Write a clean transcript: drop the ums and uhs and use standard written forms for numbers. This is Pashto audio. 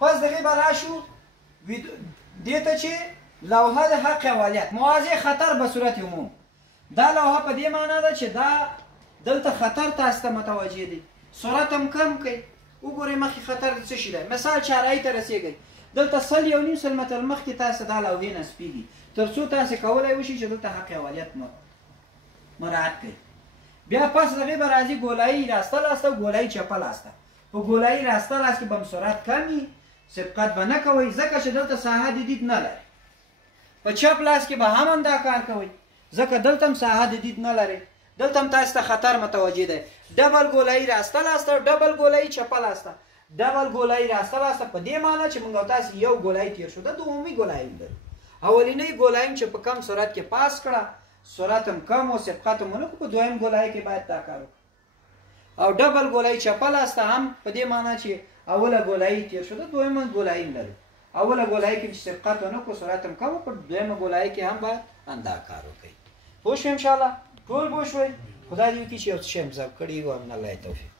پس دغې به راشو دې ته چې لوحه د حق اولیت مواضع خطر به صورت عموم. دا لوحه په دې معنا ده چې دا دلته خطر تاسو ته متوجه دي، سرعت هم کم کوي. وګورئ مخکې خطر څه شي دی. مثال چارهایي ته رسېږئ، دلته 1.5 متر مخکې تاسو دا لوحې نصبېږي تر څو تاسو کولی وشي چې دلته حق اولیت مراعات کړئ. بیا پس دغې به راځي ګولایي راسته لاسته او ګولایي چپه لاسته. په ګولایي راسته لاس کې به هم سرعت کم وي، سبقت به نه کوئ ځکه چې دلته ساحه د دید نه لري. په چپ لاس کې به هم همدا کار کوئ ځکه دلته هم ساحه د دید نه لري. دلته هم تاسو ته خطر متوجه دی. ډبل ګولایي راسته لاسته، ډبل ګولایي چپه لاسته. ډبل ګولایي راسته لاسته په دې معنی چې موږ تاسو یو ګولایي تیر شو، دا دومي ګولایي لري. اولینی ګولایي چې په کم سرعت کې پاس کړه، سرعت هم کم او سبقت هم ونه کړو، په دویم ګولایي کې باید دا کار وکړو. او ډبل ګولایي چپه لاسته هم په دې معنی چې اوله ګولایي تیر شو، دا دویمه ګولایي لري. اوله ګولایي کې چې سبقت ونه کړو، سرعت هم کم، په دویمه ګولایي کې هم باید همدا کار وکړئ. پوه شو ان شاء الله ټول پوه شوئ. خدای دې وکړي چې یو څه مې زده کړي وي. الله توفیق.